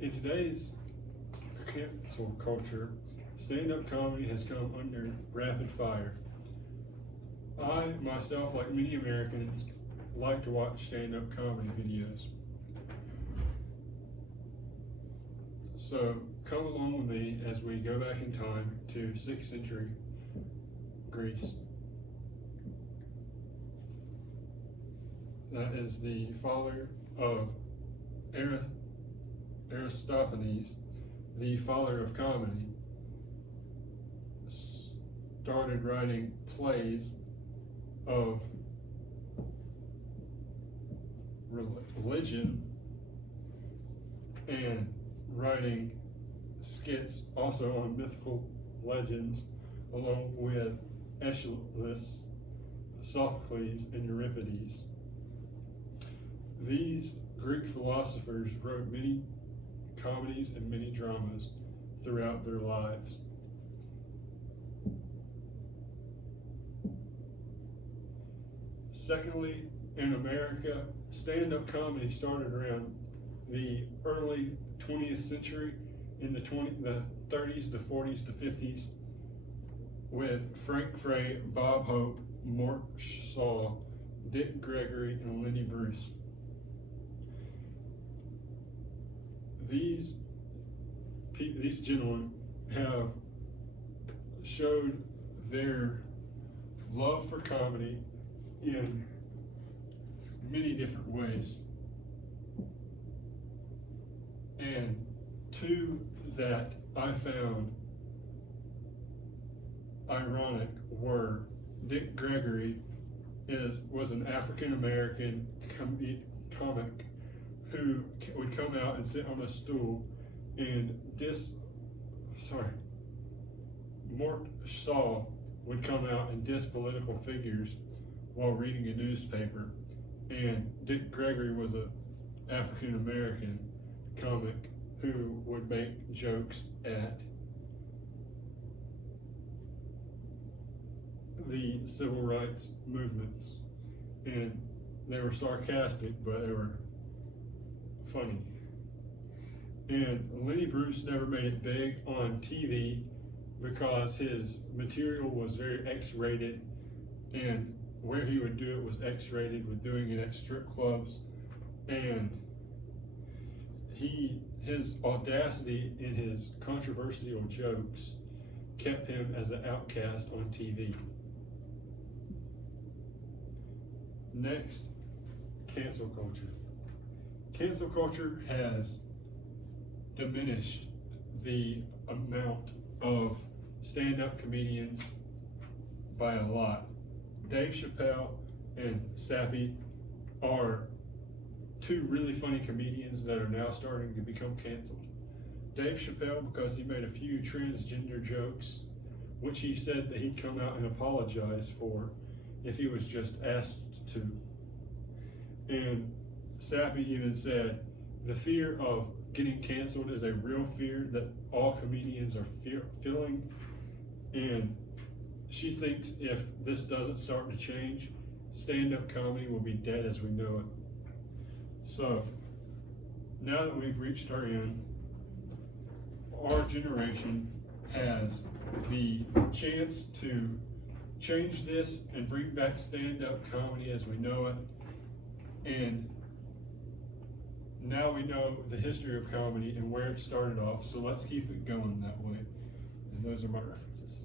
In today's cancel culture, stand-up comedy has come under rapid fire. I, myself, like many Americans, like to watch stand-up comedy videos. So come along with me as we go back in time to 6th century Greece. That is the father of Aristophanes, the father of comedy, started writing plays of religion and writing skits also on mythical legends, along with Aeschylus, Sophocles, and Euripides. These Greek philosophers wrote many comedies and many dramas throughout their lives. Secondly, in America, stand-up comedy started around the early 20th century, in the 30s, the 40s, the 50s, with Frank Frey, Bob Hope, Mort Sahl, Dick Gregory, and Lenny Bruce. These gentlemen have showed their love for comedy in many different ways. And two that I found ironic were Dick Gregory was an African American comic who would come out and sit on a stool and Mort Sahl would come out and diss political figures while reading a newspaper. And Dick Gregory was an African American comic who would make jokes at the civil rights movements. And they were sarcastic, but they were funny. And Lenny Bruce never made it big on TV because his material was very X-rated, and where he would do it was X-rated, with doing it at strip clubs. And his audacity in his controversial jokes kept him as an outcast on TV. Next, cancel culture. Cancel culture has diminished the amount of stand-up comedians by a lot. Dave Chappelle and Sappy are two really funny comedians that are now starting to become canceled. Dave Chappelle, because he made a few transgender jokes, which he said that he'd come out and apologize for if he was just asked to. And Sappy even said, the fear of getting canceled is a real fear that all comedians are feeling, and she thinks if this doesn't start to change, stand-up comedy will be dead as we know it. So, now that we've reached our end, our generation has the chance to change this and bring back stand-up comedy as we know it. And now we know the history of comedy and where it started off, so let's keep it going that way. And those are my references.